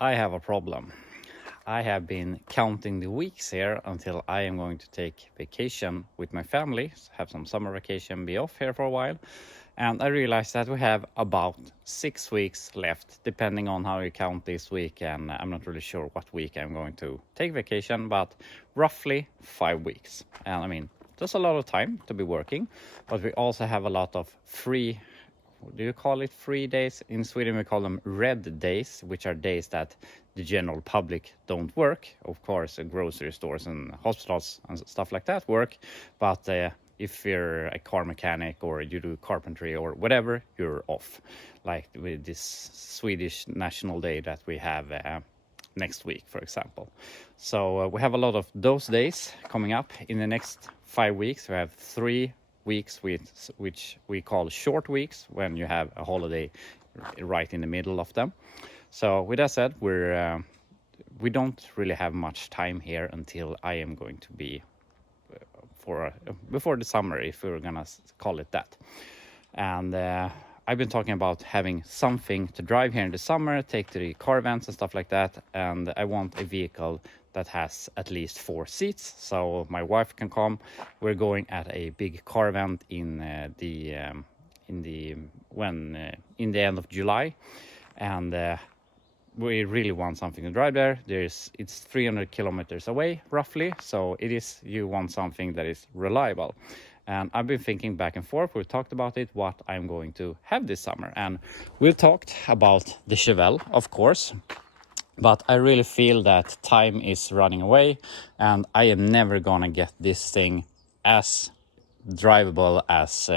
I have a problem. I have been counting the weeks here until I am going to take vacation with my family, have some summer vacation, be off here for a while. And I realized that we have about 6 weeks left, depending on how you count this week. And I'm not really sure what week I'm going to take vacation, but roughly 5 weeks. And I mean, there's a lot of time to be working, but we also have a lot of free, do you call it free days? In Sweden, we call them red days, which are days that the general public don't work. Of course, grocery stores and hospitals and stuff like that work. But if you're a car mechanic or you do carpentry or whatever, you're off. Like with this Swedish National Day that we have next week, for example. So we have a lot of those days coming up in the next 5 weeks. We have 3 weeks which we call short weeks, when you have a holiday right in the middle of them. So with that said, we don't really have much time here until I am going to be before the summer, if we're gonna call it that. And I've been talking about having something to drive here in the summer, take to the car events and stuff like that. And I want a vehicle that has at least 4 seats, so my wife can come. We're going at a big car event in the end of July, and we really want something to drive there. It's 300 kilometers away roughly, so you want something that is reliable. And I've been thinking back and forth. We've talked about it, what I'm going to have this summer, and we've talked about the Chevelle, of course. But I really feel that time is running away, and I am never gonna get this thing as drivable as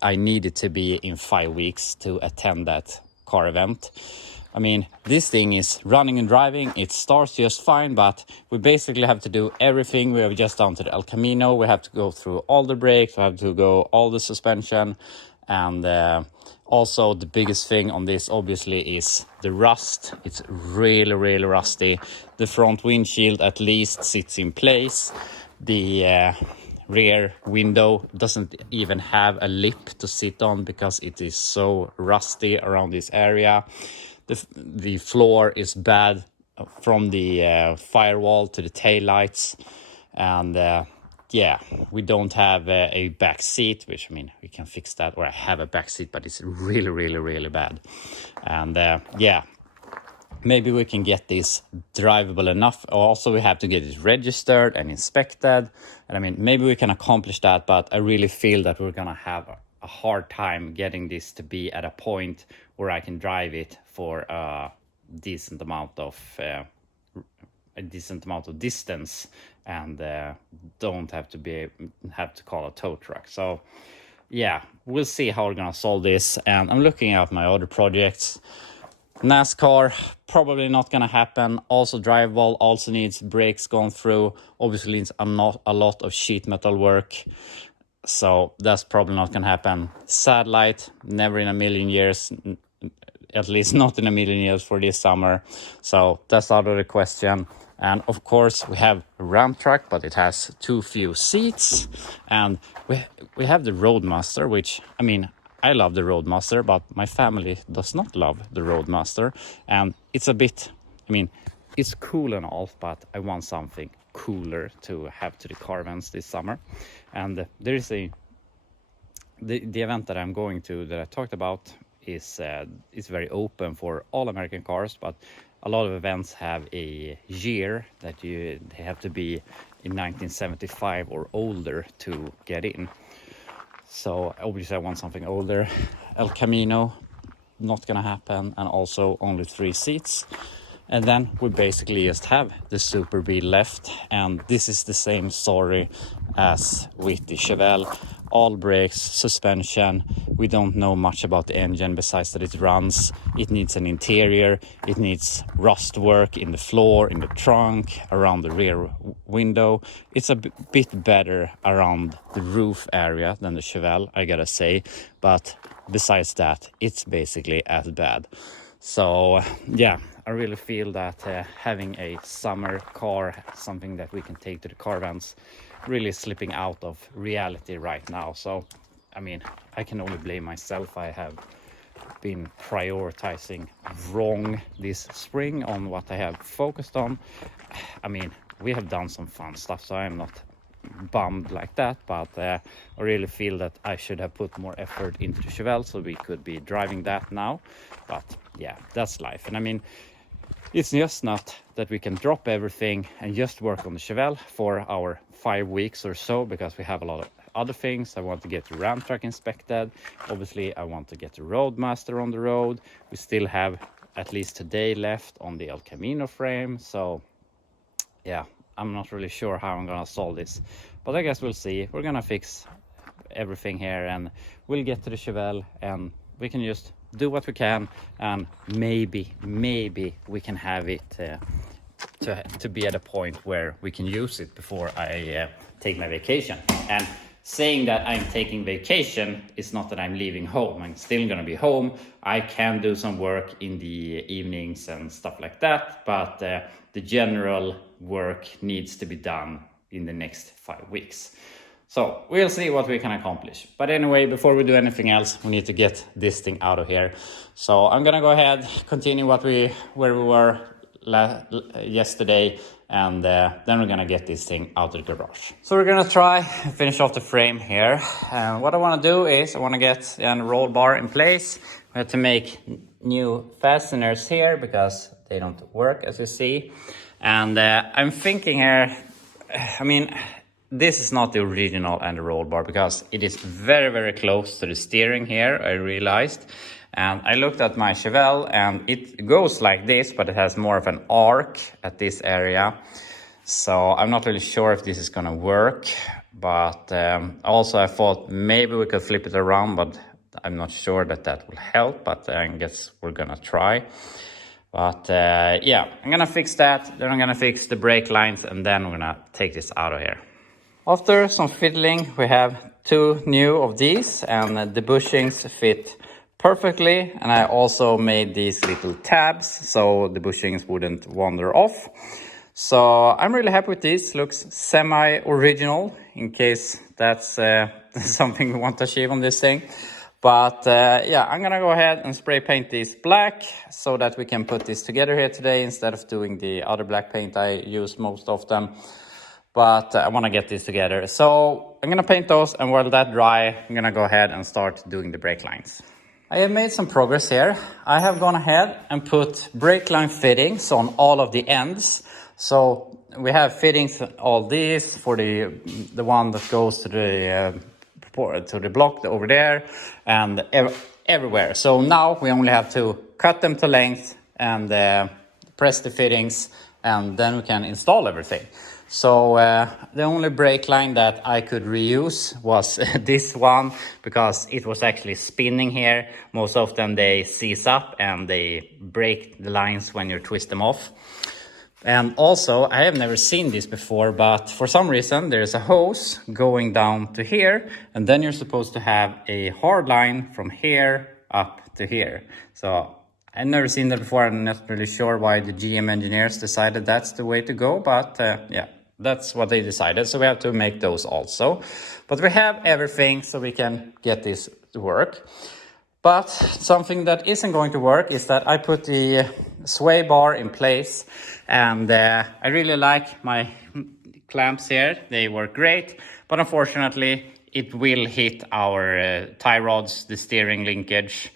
I need it to be in 5 weeks to attend that car event. I mean, this thing is running and driving. It starts just fine, but we basically have to do everything. We have just done to the El Camino. We have to go through all the brakes. We have to go all the suspension. And also the biggest thing on this obviously is the rust. It's really, really rusty. The front windshield at least sits in place. The rear window doesn't even have a lip to sit on because it is so rusty around this area. The floor is bad from the firewall to the taillights. And yeah, we don't have a back seat, which, I mean, we can fix that. Or I have a back seat, but it's really, really, really bad. And yeah, maybe we can get this drivable enough. Also, we have to get it registered and inspected. And I mean, maybe we can accomplish that, but I really feel that we're gonna have a hard time getting this to be at a point where I can drive it for a decent amount of distance, and don't have to call a tow truck. So yeah, we'll see how we're gonna solve this. And I'm looking at my other projects. NASCAR, probably not gonna happen. Also drivable, also needs brakes gone through, obviously needs a lot of sheet metal work, so that's probably not gonna happen. Satellite, never in a million years, at least not in a million years for this summer. So that's out of the question. And of course we have a Ram truck, but it has too few seats. And we have the Roadmaster, which, I mean, I love the Roadmaster, but my family does not love the Roadmaster. And it's a bit, I mean, it's cool and all, but I want something cooler to have to the car events this summer. And there is the event that I'm going to, that I talked about, is very open for all American cars, but a lot of events have a year that they have to be in 1975 or older to get in. So obviously I want something older. El Camino, not gonna happen, and also only 3 seats. And then we basically just have the Super B left, and this is the same story as with the Chevelle. All brakes, suspension. We don't know much about the engine besides that it runs. It needs an interior. It needs rust work in the floor, in the trunk, around the rear window. It's a bit better around the roof area than the Chevelle, I gotta say. But besides that, it's basically as bad. So yeah, I really feel that having a summer car, something that we can take to the car events, really slipping out of reality right now. So I mean, I can only blame myself. I have been prioritizing wrong this spring on what I have focused on. I mean, we have done some fun stuff, so I'm not bummed like that, but I really feel that I should have put more effort into the Chevelle so we could be driving that now. But yeah, that's life. And I mean, it's just not that we can drop everything and just work on the Chevelle for our 5 weeks or so, because we have a lot of other things. I want to get the Ram truck inspected. Obviously, I want to get the Roadmaster on the road. We still have at least a day left on the El Camino frame. So yeah, I'm not really sure how I'm gonna solve this, but I guess we'll see. We're gonna fix everything here and we'll get to the Chevelle and we can just do what we can, and maybe we can have it to be at a point where we can use it before I take my vacation. And saying that I'm taking vacation is not that I'm leaving home. I'm still gonna be home. I can do some work in the evenings and stuff like that, but the general work needs to be done in the next 5 weeks. So we'll see what we can accomplish. But anyway, before we do anything else, we need to get this thing out of here. So I'm gonna go ahead, continue where we were yesterday, and then we're gonna get this thing out of the garage. So we're gonna try and finish off the frame here. What I wanna do is I wanna get a roll bar in place. We have to make new fasteners here because they don't work, as you see. And I'm thinking here, I mean, this is not the original and the roll bar because it is very close to the steering here, I realized. And I looked at my Chevelle and it goes like this, but it has more of an arc at this area. So I'm not really sure if this is gonna work. But also I thought maybe we could flip it around, but I'm not sure that will help, but I guess we're gonna try. But yeah, I'm gonna fix that, then I'm gonna fix the brake lines, and then we're gonna take this out of here. After some fiddling, we have 2 new of these, and the bushings fit perfectly. And I also made these little tabs so the bushings wouldn't wander off. So I'm really happy with this. Looks semi-original, in case that's something we want to achieve on this thing. But yeah, I'm gonna go ahead and spray paint these black so that we can put this together here today instead of doing the other black paint I use most of them. But I want to get this together. So I'm gonna paint those, and while that dry, I'm gonna go ahead and start doing the brake lines. I have made some progress here. I have gone ahead and put brake line fittings on all of the ends. So we have fittings all these for the one that goes to the block over there and everywhere. So now we only have to cut them to length and press the fittings, and then we can install everything. So the only brake line that I could reuse was this one, because it was actually spinning here. Most often they seize up and they break the lines when you twist them off. And also, I have never seen this before, but for some reason there's a hose going down to here, and then you're supposed to have a hard line from here up to here. So I've never seen that before. I'm not really sure why the GM engineers decided that's the way to go, but yeah, that's what they decided. So we have to make those also. But we have everything so we can get this to work. But something that isn't going to work is that I put the sway bar in place, and I really like my clamps here. They work great, but unfortunately it will hit our tie rods, the steering linkage.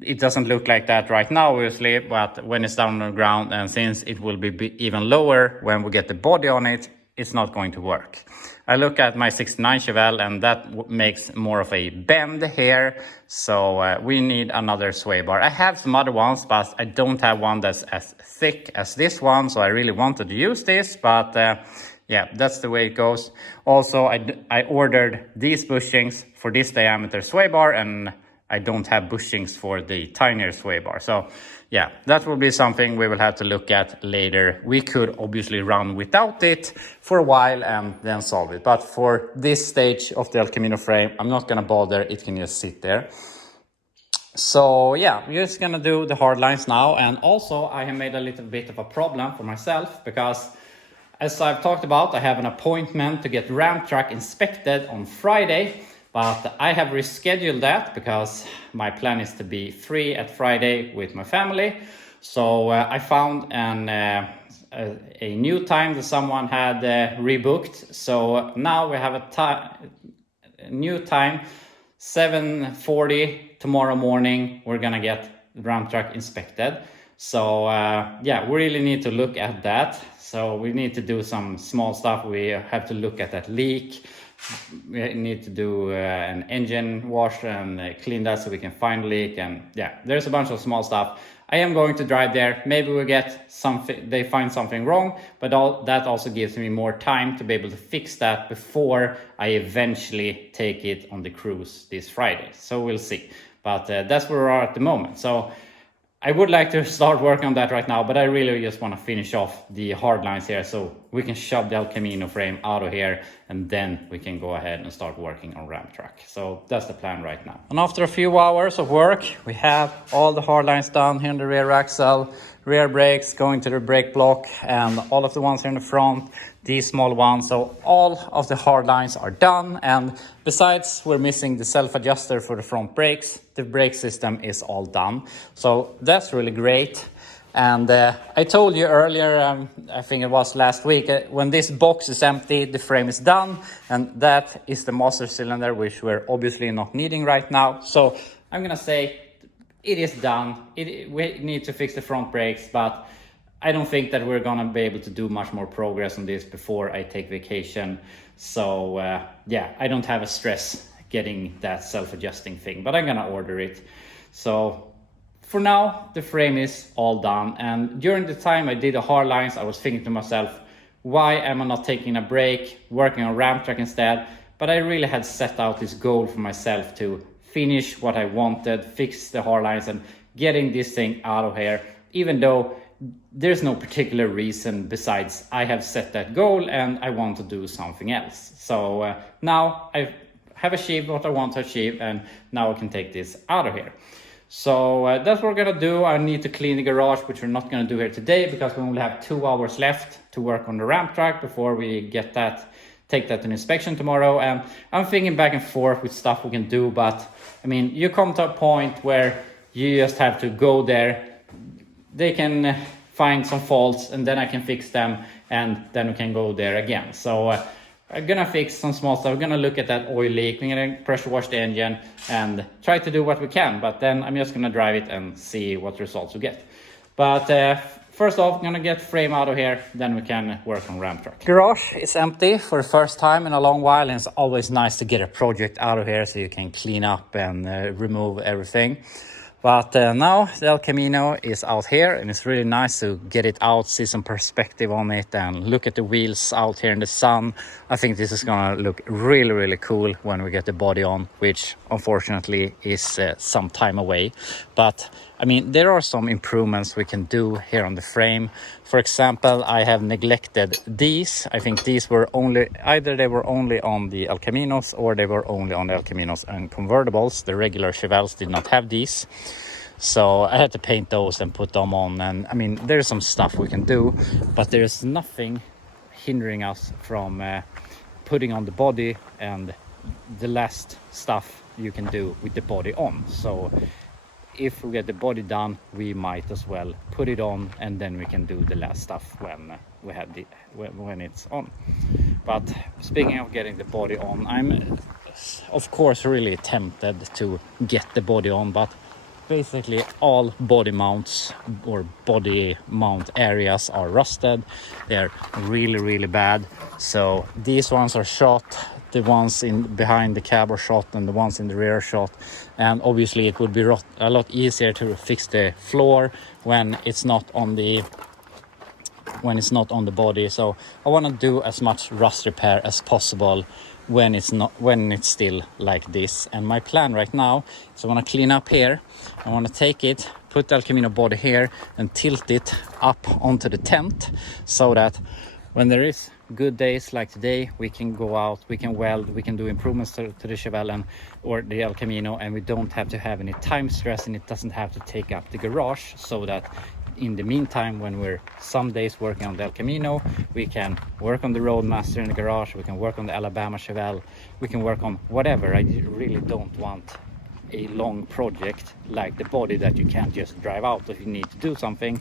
It doesn't look like that right now, obviously, but when it's down on the ground, and since it will be even lower when we get the body on it, it's not going to work. I look at my 69 Chevelle, and that makes more of a bend here, so we need another sway bar. I have some other ones, but I don't have one that's as thick as this one, so I really wanted to use this, but yeah, that's the way it goes. Also, I ordered these bushings for this diameter sway bar, and I don't have bushings for the tinier sway bar. So yeah, that will be something we will have to look at later. We could obviously run without it for a while and then solve it. But for this stage of the El Camino frame, I'm not gonna bother, it can just sit there. So yeah, we're just gonna do the hard lines now. And also I have made a little bit of a problem for myself, because as I've talked about, I have an appointment to get Ram truck inspected on Friday. But I have rescheduled that because my plan is to be free at Friday with my family. So I found a new time that someone had rebooked. So now we have a new time, 7:40 tomorrow morning. We're gonna get the ramp truck inspected. So yeah, we really need to look at that. So we need to do some small stuff. We have to look at that leak. We need to do an engine wash and clean that so we can find the leak. And yeah, there's a bunch of small stuff. I am going to drive there. Maybe we get something, they find something wrong, but that also gives me more time to be able to fix that before I eventually take it on the cruise this Friday. So we'll see. But that's where we are at the moment. So I would like to start working on that right now, but I really just want to finish off the hard lines here so we can shove the El Camino frame out of here, and then we can go ahead and start working on ramp truck. So that's the plan right now. And after a few hours of work, we have all the hard lines done here in the rear axle, rear brakes going to the brake block, and all of the ones here in the front, these small ones. So all of the hard lines are done, and besides we're missing the self-adjuster for the front brakes, the brake system is all done. So that's really great. And I told you earlier, I think it was last week, when this box is empty, the frame is done, and that is the master cylinder, which we're obviously not needing right now. So I'm gonna say it is done. We need to fix the front brakes, but I don't think that we're gonna be able to do much more progress on this before I take vacation. So yeah, I don't have a stress getting that self-adjusting thing, but I'm gonna order it. So for now, the frame is all done. And during the time I did the hard lines, I was thinking to myself, why am I not taking a break, working on ramp truck instead? But I really had set out this goal for myself to finish what I wanted, fix the hard lines, and getting this thing out of here, even though there's no particular reason besides I have set that goal and I want to do something else. So now I have achieved what I want to achieve, and now I can take this out of here. So that's what we're gonna do. I need to clean the garage, which we're not gonna do here today because we only have 2 hours left to work on the ramp truck before we get that, take that to inspection tomorrow. And I'm thinking back and forth with stuff we can do, but I mean, you come to a point where you just have to go there. They can find some faults and then I can fix them, and then we can go there again. So I'm gonna fix some small stuff. We're gonna look at that oil leak. We're gonna pressure wash the engine and try to do what we can, but then I'm just gonna drive it and see what results we get. But first off, I'm gonna get frame out of here, then we can work on ramp truck. Garage is empty for the first time in a long while, and it's always nice to get a project out of here so you can clean up and remove everything. But now the El Camino is out here, and it's really nice to get it out, see some perspective on it, and look at the wheels out here in the sun. I think this is gonna look really, really cool when we get the body on, which unfortunately is some time away. But I mean, there are some improvements we can do here on the frame. For example, I have neglected these. I think these were either they were only on the El Caminos or they were only on the El Caminos and convertibles. The regular Chevelles did not have these. So I had to paint those and put them on. And I mean, there's some stuff we can do, but there's nothing hindering us from putting on the body and the last stuff you can do with the body on. So if we get the body done, we might as well put it on, and then we can do the last stuff when we have when it's on. But speaking of getting the body on, I'm of course really tempted to get the body on, but basically all body mounts or body mount areas are rusted. They're really, really bad. So these ones are shot, the ones in behind the cab are shot, and the ones in the rear are shot. And obviously it would be a lot easier to fix the floor when it's not on the body. So I want to do as much rust repair as possible when it's still like this. And my plan right now is I want to clean up here. I want to take it, put the El Camino body here, and tilt it up onto the tent so that when there is good days like today, we can go out, we can weld, we can do improvements to the Chevelle or the El Camino, and we don't have to have any time stress, and it doesn't have to take up the garage, so that in the meantime, when we're some days working on the El Camino, we can work on the Roadmaster in the garage, we can work on the Alabama Chevelle, we can work on whatever. I really don't want a long project like the body that you can't just drive out if you need to do something,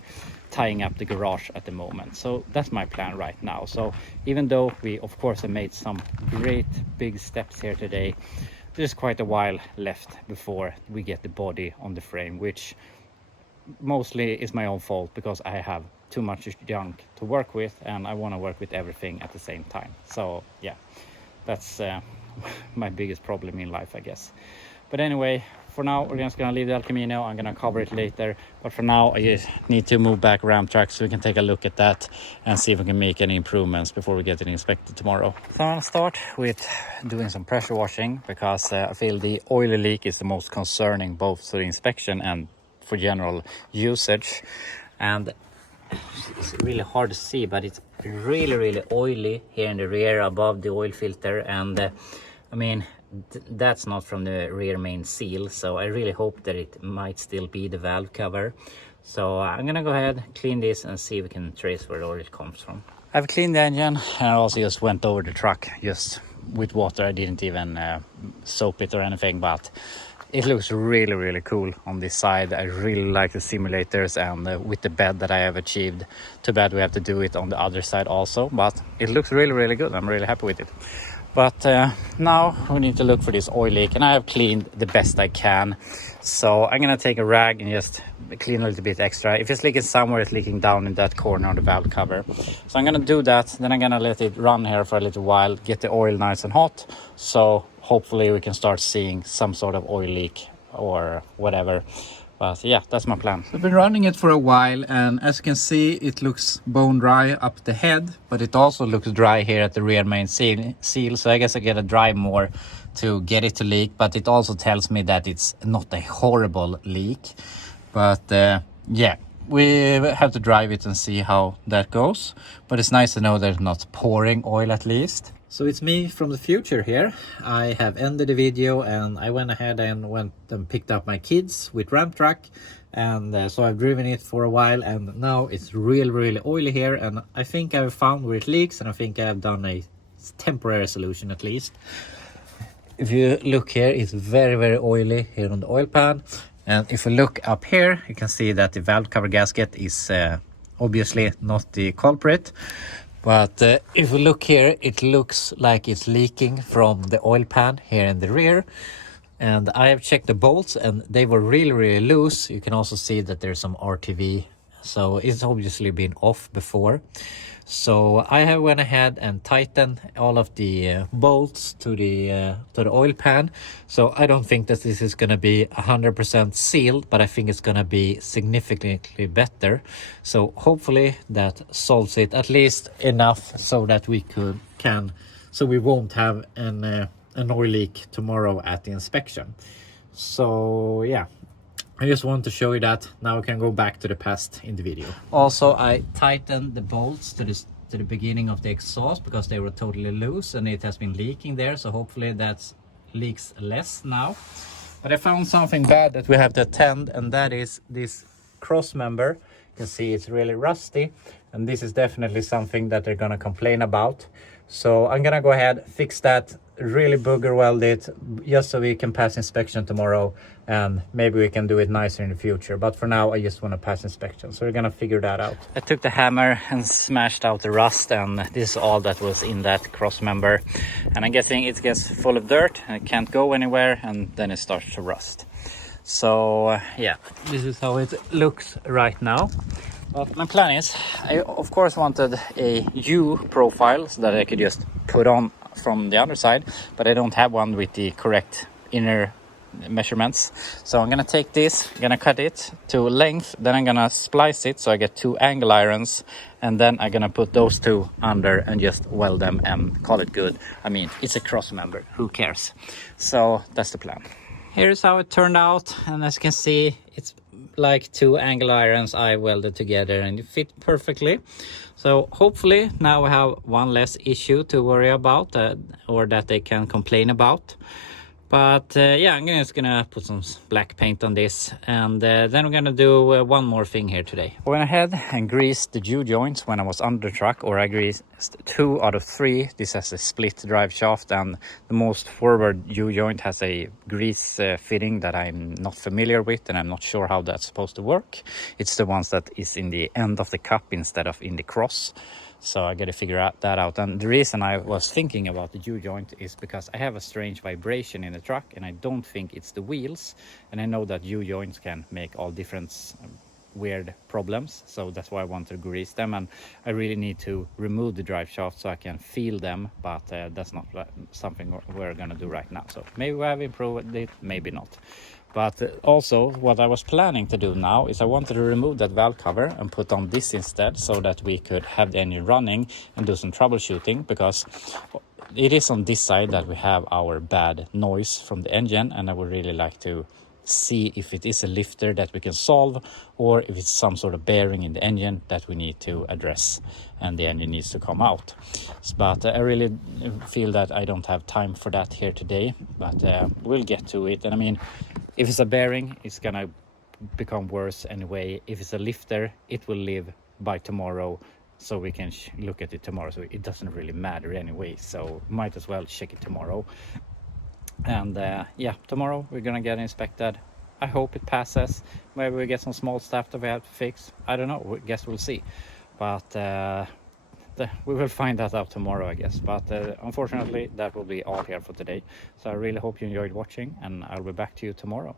tying up the garage at the moment. So that's my plan right now. So even though we of course have made some great big steps here today, there's quite a while left before we get the body on the frame, which mostly is my own fault because I have too much junk to work with and I want to work with everything at the same time. So yeah, that's my biggest problem in life, I guess. But anyway, for now we're just gonna leave the El Camino. I'm gonna cover it later, but for now I just need to move back ram truck so we can take a look at that and see if we can make any improvements before we get it inspected tomorrow. So I'm gonna start with doing some pressure washing because I feel the oil leak is the most concerning, both for the inspection and for general usage. And it's really hard to see, but it's really oily here in the rear above the oil filter. And I mean, that's not from the rear main seal, so I really hope that it might still be the valve cover. So I'm gonna go ahead, clean this and see if we can trace where the oil comes from. I've cleaned the engine and I also just went over the truck just with water. I didn't even soap it or anything, but it looks really cool on this side. I really like the simulators and with the bed that I have achieved. Too bad we have to do it on the other side also, but it looks really good. I'm really happy with it. But now we need to look for this oil leak, and I have cleaned the best I can. So I'm gonna take a rag and just clean a little bit extra. If it's leaking somewhere, it's leaking down in that corner of the valve cover. So I'm gonna do that, then I'm gonna let it run here for a little while, get the oil nice and hot. So hopefully we can start seeing some sort of oil leak or whatever. But yeah, that's my plan. I've been running it for a while, and as you can see, it looks bone dry up the head, but it also looks dry here at the rear main seal. So I guess I gotta dry more to get it to leak, but it also tells me that it's not a horrible leak. But yeah, we have to drive it and see how that goes. But it's nice to know that it's not pouring oil at least. So it's me from the future here. I have ended the video and I went ahead and went and picked up my kids with ramp truck, and so I've driven it for a while, and now it's really oily here, and I think I've found where it leaks, and I think I've done a temporary solution at least. If you look here, it's very oily here on the oil pan, and if you look up here you can see that the valve cover gasket is obviously not the culprit. But if we look here, it looks like it's leaking from the oil pan here in the rear. And I have checked the bolts and they were really loose. You can also see that there's some RTV. So it's obviously been off before. So I have went ahead and tightened all of the bolts to the oil pan. So I don't think that this is going to be 100% sealed, but I think it's going to be significantly better. So hopefully that solves it, at least enough so that we so we won't have an oil leak tomorrow at the inspection. So yeah, I just want to show you that. Now we can go back to the past in the video. Also, I tightened the bolts to the beginning of the exhaust because they were totally loose and it has been leaking there. So hopefully that leaks less now. But I found something bad that we have to attend, and that is this cross member. You can see it's really rusty, and this is definitely something that they're gonna complain about. So I'm gonna go ahead, fix that, really booger weld it, just so we can pass inspection tomorrow, and maybe we can do it nicer in the future. But for now, I just want to pass inspection, so we're gonna figure that out. I took the hammer and smashed out the rust, and this is all that was in that cross member. And I'm guessing it gets full of dirt and it can't go anywhere, and then it starts to rust. So yeah, this is how it looks right now. But my plan is, I of course wanted a U profile so that I could just put on from the other side, but I don't have one with the correct inner measurements. So I'm gonna take this, gonna cut it to length, then I'm gonna splice it so I get 2 angle irons, and then I'm gonna put those 2 under and just weld them and call it good. I mean, it's a cross member, who cares? So that's the plan. Here's how it turned out, and as you can see, it's like 2 angle irons I welded together and it fit perfectly. So hopefully now we have one less issue to worry about, or that they can complain about. But yeah, I'm just gonna put some black paint on this, and then we're gonna do one more thing here today. I went ahead and greased the U-joints when I was under the truck, or I greased 2 out of 3. This has a split drive shaft, and the most forward U-joint has a grease fitting that I'm not familiar with, and I'm not sure how that's supposed to work. It's the ones that is in the end of the cup instead of in the cross. So I got to figure that out. And the reason I was thinking about the U-joint is because I have a strange vibration in the truck, and I don't think it's the wheels. And I know that U-joints can make all different weird problems, so that's why I want to grease them. And I really need to remove the drive shaft so I can feel them, but that's not something we're gonna do right now. So maybe we have improved it, maybe not. But also what I was planning to do now is I wanted to remove that valve cover and put on this instead, so that we could have the engine running and do some troubleshooting, because it is on this side that we have our bad noise from the engine, and I would really like to see if it is a lifter that we can solve, or if it's some sort of bearing in the engine that we need to address and the engine needs to come out. But I really feel that I don't have time for that here today, but we'll get to it. And I mean, if it's a bearing, it's gonna become worse anyway. If it's a lifter, it will live by tomorrow, so we can look at it tomorrow. So it doesn't really matter anyway, so might as well check it tomorrow. And yeah, tomorrow we're gonna get inspected. I hope it passes. Maybe we get some small stuff that we have to fix. I don't know, I guess we'll see. But we will find that out tomorrow, I guess. But unfortunately, that will be all here for today. So I really hope you enjoyed watching, and I'll be back to you tomorrow.